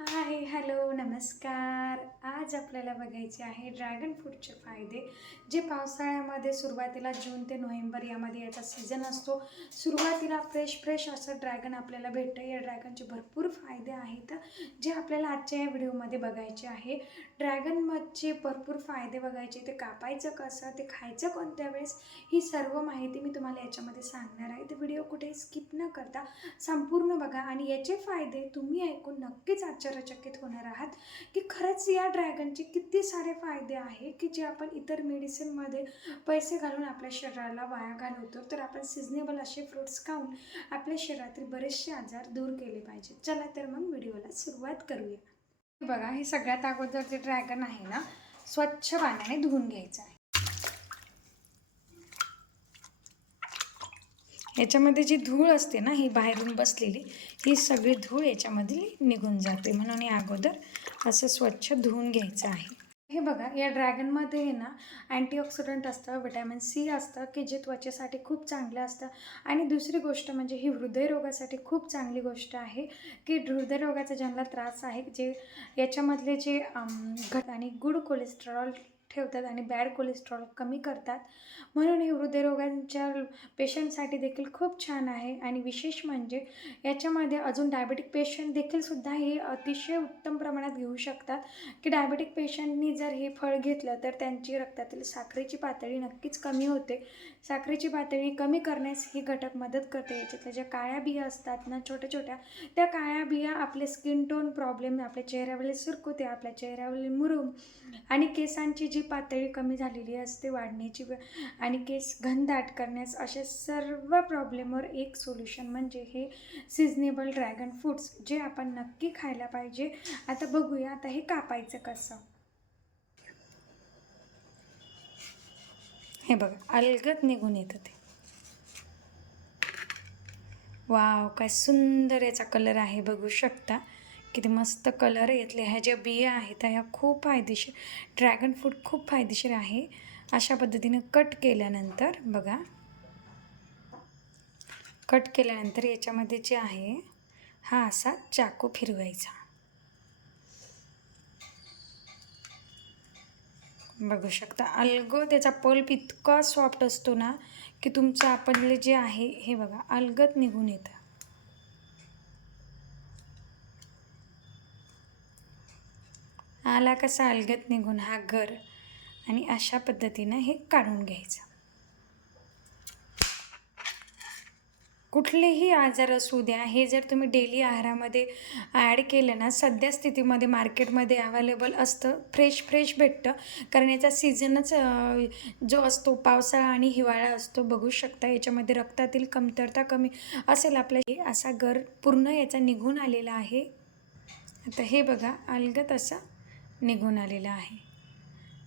हाय, hello, नमस्कार. आज आपल्याला बघायचे आहे ड्रॅगन फ्रूटचे फायदे, जे पावसाळ्यामध्ये सुरुवातीला जून ते नोव्हेंबर यामध्ये याचा सीझन असतो. सुरुवातीला फ्रेश असं ड्रॅगन आपल्याला भेटतं. या ड्रॅगनचे भरपूर फायदे आहेत, जे आपल्याला आजच्या या व्हिडिओमध्ये बघायचे आहे. ड्रॅगनचे भरपूर फायदे बघायचे, ते कापायचं कसं, ते खायचं कोणत्या वेळेस, ही सर्व माहिती मी तुम्हाला याच्यामध्ये सांगणार आहे. तर व्हिडिओ कुठे स्किप न करता संपूर्ण बघा आणि याचे फायदे तुम्ही ऐकून नक्कीच आश्चर्यचकित होणार आहात की खरंच या ड्रॅगनचे किती सारे फायदे आहे की जे आपण इतर मेडिसिनमध्ये पैसे घालून आपल्या शरीराला वाया घालवतो. तर आपण सिजनेबल असे फ्रूट्स खाऊन आपल्या शरीरातील बरेचसे आजार दूर केले पाहिजे. चला तर मग व्हिडिओला सुरुवात करूया. बघा, हे सगळ्यात अगोदर जे ड्रॅगन आहे ना, स्वच्छ पाण्याने धुवून घ्यायचं आहे. याच्यामध्ये जी धूळ असते ना, ही बाहेरून बसलेली, ही सगळी धूळ याच्यामध्ये निघून जाते. म्हणून या अगोदर असं स्वच्छ धुवून घ्यायचं आहे. हे बघा, या ड्रॅगनमध्ये आहे ना अँटीऑक्सिडंट असतं, व्हिटॅमिन सी असतं की जे त्वचेसाठी खूप चांगलं असतं. आणि दुसरी गोष्ट म्हणजे ही हृदयरोगासाठी खूप चांगली गोष्ट आहे की हृदयरोगाचा ज्यांना त्रास आहे, जे याच्यामधले जे घट आणि गुड कोलेस्ट्रॉल ठेवतात आणि बॅड कोलेस्ट्रॉल कमी करतात. म्हणून हे हृदयरोगांच्या पेशंटसाठी देखील खूप छान आहे. आणि विशेष म्हणजे याच्यामध्ये अजून डायबेटिक पेशंट देखील सुद्धा हे अतिशय उत्तम प्रमाणात घेऊ शकतात की डायबेटिक पेशंटनी जर हे फळ घेतलं तर त्यांची रक्तातील साखरेची पातळी नक्कीच कमी होते. साखरेची पातळी कमी करण्यास ही घटक मदत करते. याच्यातल्या ज्या काळ्या बिया असतात ना, छोट्या छोट्या, त्या काळ्या बिया आपले स्किन टोन प्रॉब्लेम, आपल्या चेहऱ्यावरील सुरकुते, आपल्या चेहऱ्यावरील मुरूम आणि केसांची जी पातळी कमी झालेली असते वाढण्याची आणि केस घनदाट करण्यास, अशा सर्व प्रॉब्लेमवर एक सोल्युशन म्हणजे हे सीझनेबल ड्रॅगन फ्रूट्स, जे आपण नक्की खायला पाहिजे. आता बघूया आता हे कापायचं कसं. हे बघा, अलगद निघून येतं ते. वाव, काय सुंदर याचा कलर आहे, बघू शकता किती मस्त कलर आहे. यातल्या ह्या ज्या बिया आहेत ह्या खूप फायदेशीर, ड्रॅगन फ्रूट खूप फायदेशीर आहे. अशा पद्धतीने कट केल्यानंतर बघा, कट केल्यानंतर याच्यामध्ये जे आहे हा असा चाकू फिरवायचा. बघू शकता, अलगद त्याचा पल्प इतका सॉफ्ट असतो ना की तुमचं आपले जे आहे हे बघा अलगद निघून येतं. आला कसा अलगद निघून हा गर. आणि अशा पद्धतीनं हे काढून घ्यायचं. कुठलेही आजार असू द्या, हे जर तुम्ही डेली आहारामध्ये ॲड केलं ना, सध्या स्थितीमध्ये मार्केटमध्ये अवेलेबल असतं, फ्रेश भेटतं. कारण याचा सीझनच जो असतो पावसाळा आणि हिवाळा असतो. बघू शकता याच्यामध्ये रक्तातील कमतरता कमी असेल आपल्या, असा गर पूर्ण याचा निघून आलेला आहे. आता हे बघा, अलगद असा निघून आलेला आहे.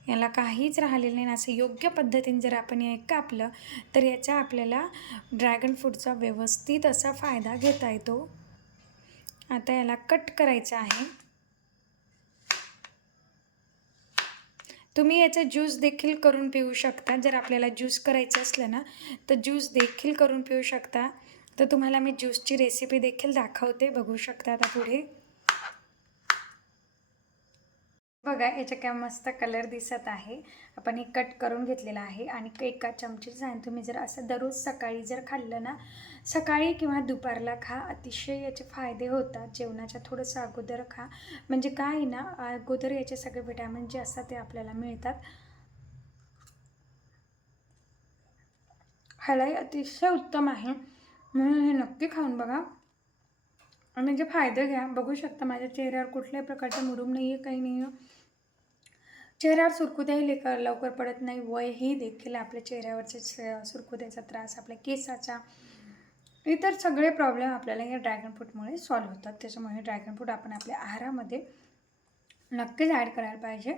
याला काहीच राहिलेलं नाही. असं योग्य पद्धतीने जर आपण हे कापलं तर याचा आपल्याला ड्रॅगन फ्रूटचा व्यवस्थित असा फायदा घेता येतो. आता याला कट करायचं आहे. तुम्ही याचा ज्यूस देखील करून पिऊ शकता. जर आपल्याला ज्यूस करायचं असलं ना तर ज्यूस देखील करून पिऊ शकता. तर तुम्हाला मी ज्यूसची रेसिपी देखील दाखवते, बघू शकता आता पुढे. बघा, याचा काय मस्त कलर दिसत आहे. आपण हे कट करून घेतलेलं आहे आणि एका चमचीचं आहे. तुम्ही जर असं दररोज सकाळी जर खाल्लं ना, सकाळी किंवा दुपारला खा, अतिशय याचे फायदे होतात. जेवणाच्या थोडंसं अगोदर खा, म्हणजे काय ना, अगोदर याचे सगळे विटॅमिन जे असतात ते आपल्याला मिळतात. ह्यालाही अतिशय उत्तम आहे, म्हणून हे नक्की खाऊन बघा आणि म्हणजे फायदे घ्या. बघू शकता माझ्या चेहऱ्यावर कुठल्याही प्रकारचा मुरूम नाही आहे, काही नाही आहे. चेहऱ्यावर सुरकुत्याही लवकर पडत नाही. वयही देखील आपल्या चेहऱ्यावरचे सुरकुत्याचा त्रास, आपल्या केसाचा, इतर सगळे प्रॉब्लेम आपल्याला या ड्रॅगन फ्रूटमुळे सॉल्व्ह होतात. त्याच्यामुळे ड्रॅगन फ्रूट आपण आपल्या आहारामध्ये नक्कीच ॲड करायला पाहिजे.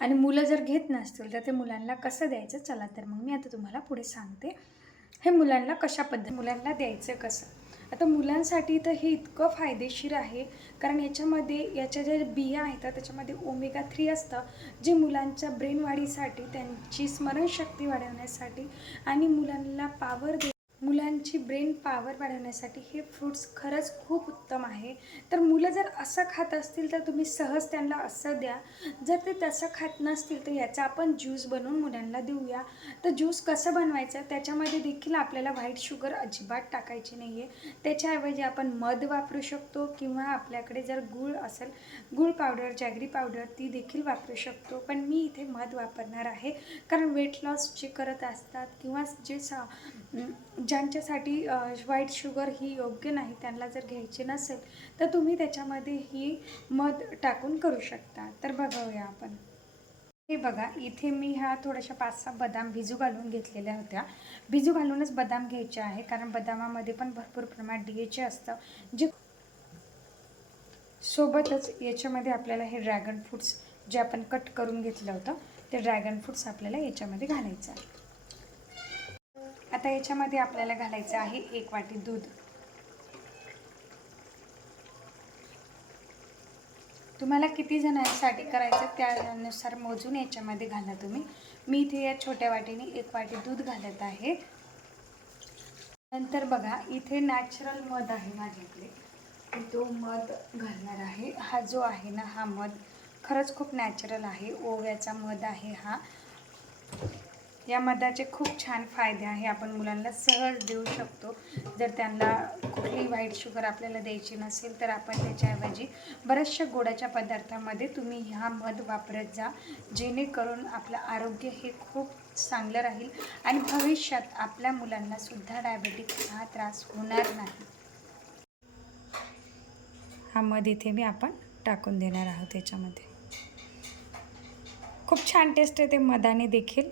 आणि मुलं जर घेत नसतील तर ते मुलांना कसं द्यायचं, चला तर मग मी आता तुम्हाला पुढे सांगते. हे मुलांना कशा पद्धतीने मुलांना द्यायचं कसं. आता मुलांसाठी तर हे इतकं फायदेशीर आहे, कारण याच्यामध्ये याच्या ज्या बिया आहेत त्याच्यामध्ये ओमेगा 3 असतं, जे मुलांच्या ब्रेन वाढीसाठी, त्यांची स्मरणशक्ती वाढवण्यासाठी आणि मुलांना पावर मुलांची ब्रेन पॉवर वाढवण्यासाठी हे फ्रूट्स खरंच खूप उत्तम आहे. तर मुलं जर असं खात असतील तर तुम्ही सहज त्यांना असं द्या. जर ते तसं खात नसतील तर याचा आपण ज्यूस बनवून मुलांना देऊया. तर ज्यूस कसं बनवायचं, त्याच्यामध्ये देखील आपल्याला व्हाईट शुगर अजिबात टाकायची नाही आहे. त्याच्याऐवजी आपण मध वापरू शकतो किंवा आपल्याकडे जर गूळ असेल, गूळ पावडर, जॅगरी पावडर ती देखील वापरू शकतो. पण मी इथे मध वापरणार आहे, कारण वेट लॉस जे करत असतात किंवा जे ज्यांच्यासाठी व्हाईट शुगर ही योग्य नाही, त्यांना जर घ्यायची नसेल तर तुम्ही त्याच्यामध्ये ही मध टाकून करू शकता. तर बघूया आपण. हे बघा, इथे मी ह्या थोड्याशा 5-6 बदाम भिजू घालून घेतलेल्या होत्या. भिजू घालूनच बदाम घ्यायचे आहे, कारण बदामामध्ये पण भरपूर प्रमाणात DHA असतं. जे सोबतच याच्यामध्ये आपल्याला हे ड्रॅगन फ्रूट्स जे आपण कट करून घेतलं होतं, ते ड्रॅगन फ्रूट्स आपल्याला याच्यामध्ये घालायचं आहे. आता याच्यामध्ये आपल्याला घालायचं आहे 1 वाटी दूध. तुम्हाला किती जणांसाठी करायचं त्यानुसार मोजून याच्यामध्ये घाला तुम्ही. मी इथे या छोट्या वाटीने 1 वाटी दूध घालत आहे. नंतर बघा, इथे नॅचरल मध आहे माझ्याकडे, तो मध घालणार आहे. हा जो आहे ना, हा मध खरंच खूप नॅचरल आहे. ओव्याचा मध आहे हा. या मधाचे खूप छान फायदे आहे. आपण मुलांना सहज देऊ शकतो. जर त्यांना कुठलीही व्हाईट शुगर आपल्याला द्यायची नसेल तर आपण त्याच्याऐवजी बऱ्याचशा गोडाच्या पदार्थामध्ये तुम्ही हा मध वापरत जा, जेणेकरून आपलं आरोग्य हे खूप चांगलं राहील आणि भविष्यात आपल्या मुलांनासुद्धा डायबेटिक हा त्रास होणार नाही. हा मध इथे मी आपण टाकून देणार आहोत त्याच्यामध्ये. खूप छान टेस्ट येते मधाने देखील.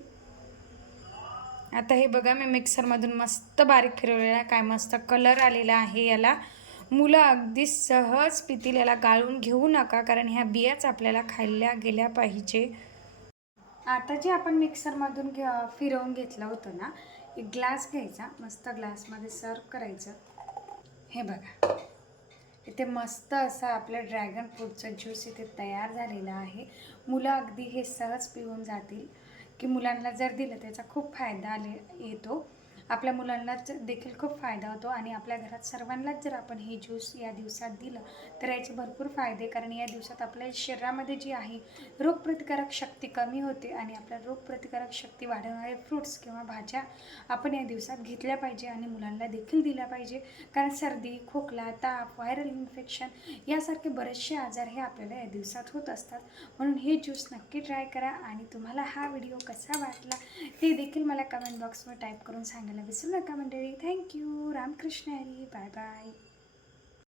आता हे बघा, मी मिक्सरमधून मस्त बारीक फिरवलेला, काय मस्त कलर आलेला आहे याला. मुलं अगदी सहज पितील. याला गाळून घेऊ नका, कारण ह्या बियाच आपल्याला खाल्ल्या गेल्या पाहिजे. आता जे आपण मिक्सरमधून फिरवून घेतलं होतं ना, एक ग्लास घ्यायचा, मस्त ग्लासमध्ये सर्व करायचं. हे बघा, इथे मस्त असा आपलं ड्रॅगन फ्रूटचा ज्यूस इथे तयार झालेला आहे. मुलं अगदी हे सहज पिऊन जातील, की मुलांना जर दिलं त्याचा खूप फायदा येतो. आपल्या मुलांनाच देखील खूप फायदा होतो आणि आपल्या घरात सर्वांनाच जर आपण हे ज्यूस या दिवसात दिलं तर याचे भरपूर फायदे, कारण या दिवसात आपल्या शरीरामध्ये जी आहे रोगप्रतिकारक शक्ती कमी होते आणि आपल्या रोगप्रतिकारक शक्ती वाढवणारे फ्रूट्स किंवा भाज्या आपण या दिवसात घेतल्या पाहिजे आणि मुलांना देखील दिल्या पाहिजे. कारण सर्दी, खोकला, ताप, व्हायरल इन्फेक्शन यासारखे बरेचसे आजार हे आपल्याला या दिवसात होत असतात. म्हणून हे ज्यूस नक्की ट्राय करा आणि तुम्हाला हा व्हिडिओ कसा वाटला ते देखील मला कमेंट बॉक्सवर टाईप करून सांगायला विसरू नका मंडळी. Thank you. Ramkrishna Hari. Bye bye.